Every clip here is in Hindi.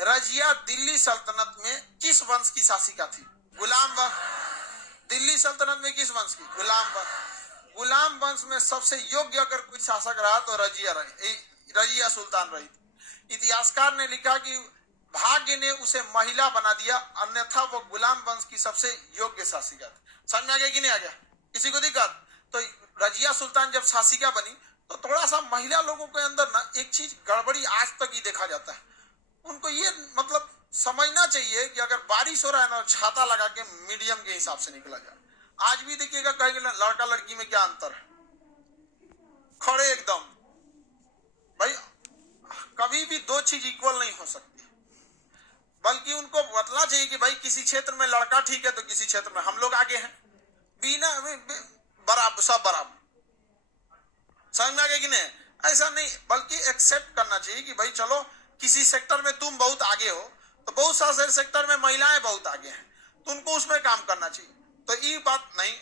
रजिया दिल्ली सल्तनत में किस वंश की शासिका थी? गुलाम वंश। दिल्ली सल्तनत में किस वंश की? गुलाम वंश। गुलाम वंश में सबसे योग्य अगर कोई शासक रहा तो रजिया रही, रजिया सुल्तान रही। इतिहासकार ने लिखा कि भाग्य ने उसे महिला बना दिया, अन्यथा वो गुलाम वंश की सबसे योग्य शासिका थी। समझ में आ गया कि नहीं आ गया? किसी को दिक्कत? तो रजिया सुल्तान जब शासिका बनी तो थोड़ा सा महिला लोगों के अंदर ना एक चीज गड़बड़ी आज तक ही देखा जाता है। उनको ये मतलब समझना चाहिए कि अगर बारिश हो रहा है ना, छाता लगा के मीडियम के हिसाब से निकला जाए। आज भी देखिएगा कहेंगे लड़का लड़की में क्या अंतर है, खड़े एकदम। भाई कभी भी दो चीज इक्वल नहीं हो सकती, बल्कि उनको बतला चाहिए कि भाई किसी क्षेत्र में लड़का ठीक है तो किसी क्षेत्र में हम लोग आगे हैं, बिना बराबर, सब बराबर। समझ में आ गया कि नहीं? ऐसा नहीं, बल्कि एक्सेप्ट करना चाहिए कि भाई चलो किसी सेक्टर में तुम बहुत आगे हो तो बहुत सारे सेक्टर में महिलाएं बहुत आगे हैं, तो उनको उसमें काम करना चाहिए। तो ये बात नहीं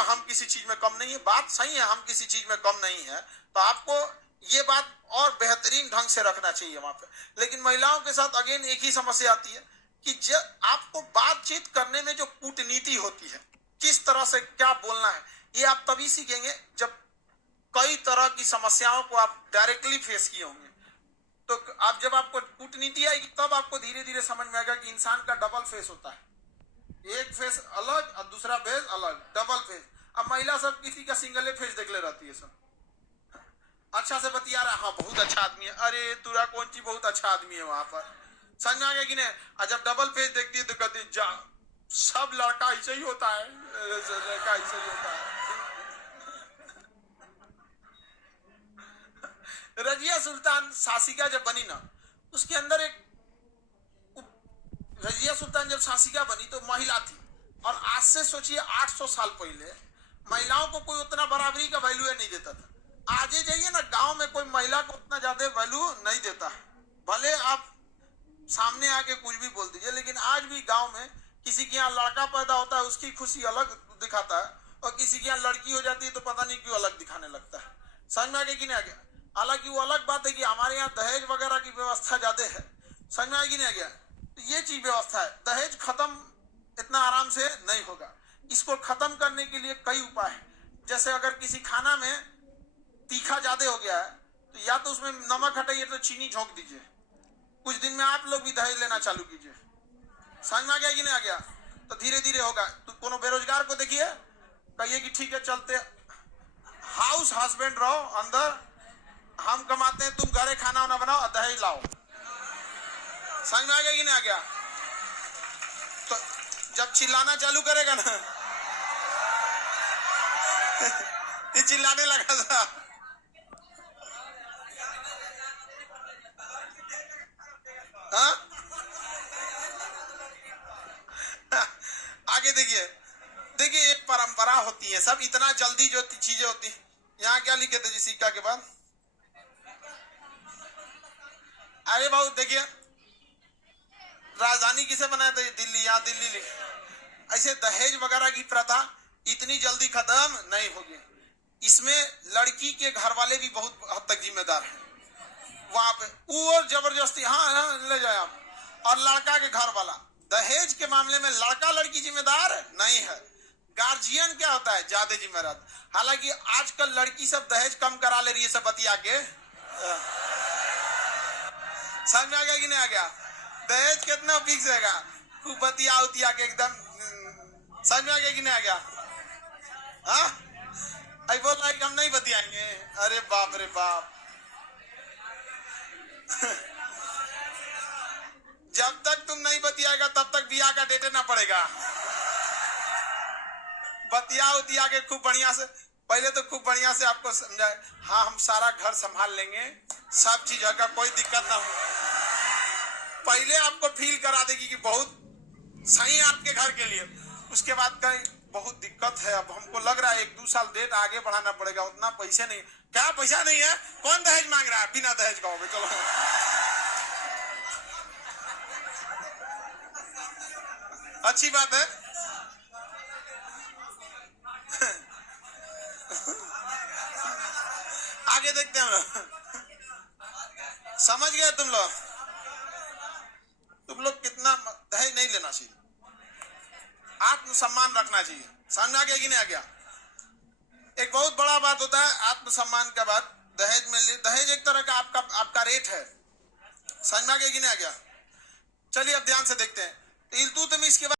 हम किसी चीज में कम नहीं है, बात सही है, हम किसी चीज में कम नहीं है, तो आपको ये बात और बेहतरीन ढंग से रखना चाहिए वहां पे। लेकिन महिलाओं के साथ अगेन एक ही समस्या आती है कि जब आपको बातचीत करने में जो कूटनीति होती है, किस तरह से क्या बोलना है, ये आप तभी सीखेंगे जब कई तरह की समस्याओं को आप डायरेक्टली फेस किए होंगे। तो आप जब आपको कूटनीति आएगी तब आपको धीरे धीरे समझ में आएगा कि इंसान का डबल फेस होता है, एक फेस अलग और दूसरा फेस अलग, डबल फेस। अब महिला सब किसी का सिंगल फेस देख ले रहती है, सब अच्छा से बतिया रहा, हाँ बहुत अच्छा आदमी है, अरे तुरा कौन ची बहुत अच्छा आदमी है वहां पर। समझ में आ गया कि नहीं? और जब डबल फेस देखती है तो कहती है जा सब लड़का ऐसे ही होता है, लड़का ऐसे ही होता है। रजिया सुल्तान शासिका जब बनी ना, उसके अंदर एक रजिया सुल्तान जब शासिका बनी तो महिला थी, और आज से सोचिए 800 साल पहले महिलाओं को कोई उतना बराबरी का वैल्यू नहीं देता था। आज जाइए ना गांव में, कोई महिला को उतना ज्यादा वैल्यू नहीं देता है, भले आप सामने आके कुछ भी बोल दीजिए, लेकिन आज भी गांव में किसी के यहाँ लड़का पैदा होता है उसकी खुशी अलग दिखाता है, और किसी के यहाँ लड़की हो जाती है तो पता नहीं क्यों अलग दिखाने लगता है। समझ में आ गया कि नहीं आ गया? हालांकि वो अलग बात है कि हमारे यहाँ दहेज वगैरह की व्यवस्था ज्यादा है। समझ में आएगी नहीं आ गया? तो ये चीज व्यवस्था है, दहेज खत्म इतना आराम से नहीं होगा। इसको खत्म करने के लिए कई उपाय हैं। जैसे अगर किसी खाना में तीखा ज्यादा हो गया है तो या तो उसमें नमक हटाइए तो चीनी झोंक दीजिए। कुछ दिन में आप लोग भी दहेज लेना चालू कीजिए। समझ में आ गया कि नहीं आ गया? तो धीरे धीरे होगा। तो कोनो बेरोजगार को देखिए, कहिए कि ठीक है चलते हाउस हस्बैंड रहो अंदर, हम कमाते हैं, तुम घरे खाना वाना बनाओ और दहेज लाओ। समझ में आ गया कि नहीं आ गया? तो जब चिल्लाना चालू करेगा ना ये चिल्लाने लगा था। हाँ? आगे देखिए, देखिए एक परंपरा होती है, सब इतना जल्दी जो चीजें होती है। यहाँ क्या लिखे थे जी सिक्का के बाद? अरे बाबू देखिए, राजधानी किसे बनाया था? दिल्ली, यहाँ दिल्ली लिखे। ऐसे दहेज वगैरह की प्रथा इतनी जल्दी खत्म नहीं होगी। इसमें लड़की के घर वाले भी बहुत हद तक जिम्मेदार हैं। वहां पे वो जबरदस्ती हाँ ले जाए आप, और लड़का के घर वाला, दहेज के मामले में लड़का लड़की जिम्मेदार नहीं है, गार्जियन क्या होता है ज्यादा जिम्मेदार। हालांकि आजकल लड़की सब दहेज कम करा ले रही है सब बतिया के। समझ में आ गया कि नहीं आ गया? दहेज कितना फिक्स रहेगा, खूब बतिया उतिया के एकदम। समझ में आ गया कि नहीं आ गया? हाँ आई बोल रहा है कि हम नहीं बतियाएंगे, अरे बाप रे बाप। जब तक तुम नहीं बतियाएगा तब तक बियाह का डेटे ना पड़ेगा। बतिया उतिया के खूब बढ़िया से, पहले तो खूब बढ़िया से आपको समझाए, हाँ हम सारा घर संभाल लेंगे, सब चीज का कोई दिक्कत ना हो। पहले आपको फील करा देगी कि बहुत सही है आपके घर के लिए, उसके बाद कहीं बहुत दिक्कत है, अब हमको लग रहा है 1-2 साल डेट आगे बढ़ाना पड़ेगा, उतना पैसे नहीं। क्या पैसा नहीं है? कौन दहेज मांग रहा है? बिना दहेज का होगा, चलो। अच्छी बात है। आगे देखते हैं हम लोग। समझ गए तुम लोग? आत्मसम्मान रखना चाहिए। समझ में आ गया कि नहीं आ गया? एक बहुत बड़ा बात होता है आत्मसम्मान का बात। दहेज में दहेज एक तरह का आपका रेट है। समझ में आ गया कि नहीं आ गया? चलिए अब ध्यान से देखते हैं। इल्तुतमिश के बाद